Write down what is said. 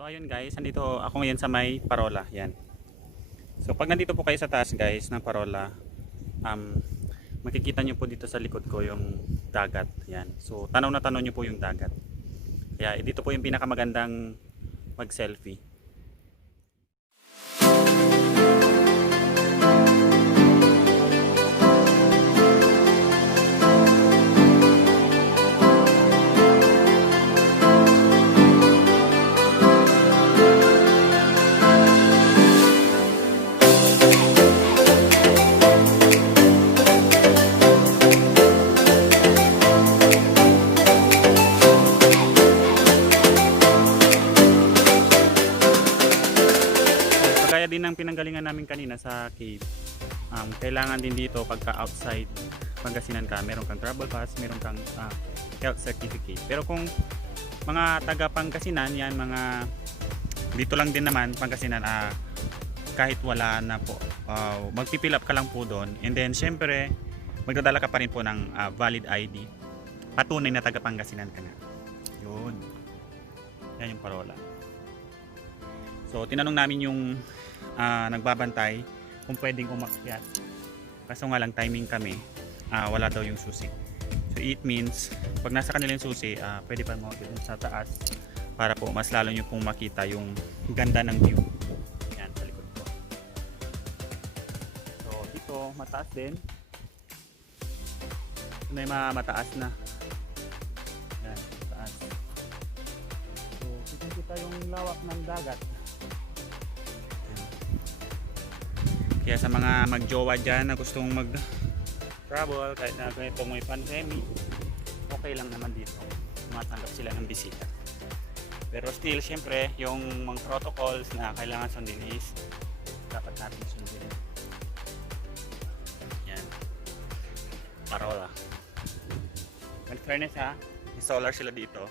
So ayun guys, nandito ako ngayon sa may Parola, yan. So pag nandito po kayo sa taas guys ng Parola, makikita nyo po dito sa likod ko yung dagat, yan. So tanaw na tanaw nyo po yung dagat. Kaya dito po yung pinakamagandang mag selfie. Kaya din ng pinanggalingan namin kanina sa cave, kailangan din dito pagka outside Pangasinan ka, meron kang travel pass, meron kang health certificate. Pero kung mga taga Pangasinan yan, mga dito lang din naman Pangasinan, kahit wala na po, magpipill up ka lang po doon, and then syempre magdadala ka pa rin po ng valid ID, patunay na taga Pangasinan ka na. Yun, yan yung Parola. So tinanong namin yung nagbabantay kung pwedeng umakyat, kaso nga lang timing kami, wala daw yung susi. So it means pag nasa kanila yung susi, pwede pa umakyat sa taas para po mas lalo nyo pong makita yung ganda ng view. Yan sa likod ko. So dito mataas din, may mataas na. Yan, mataas. So kita yung lawak ng dagat. Kaya sa mga magjowa dyan na gustong mag-travel kahit na ganito may pandemic, okay lang naman dito, matanggap sila ng bisita. Pero still, syempre, yung mga protocols na kailangan sundin is dapat natin sundin. Yan, Parola. In fairness ha, may solar sila dito.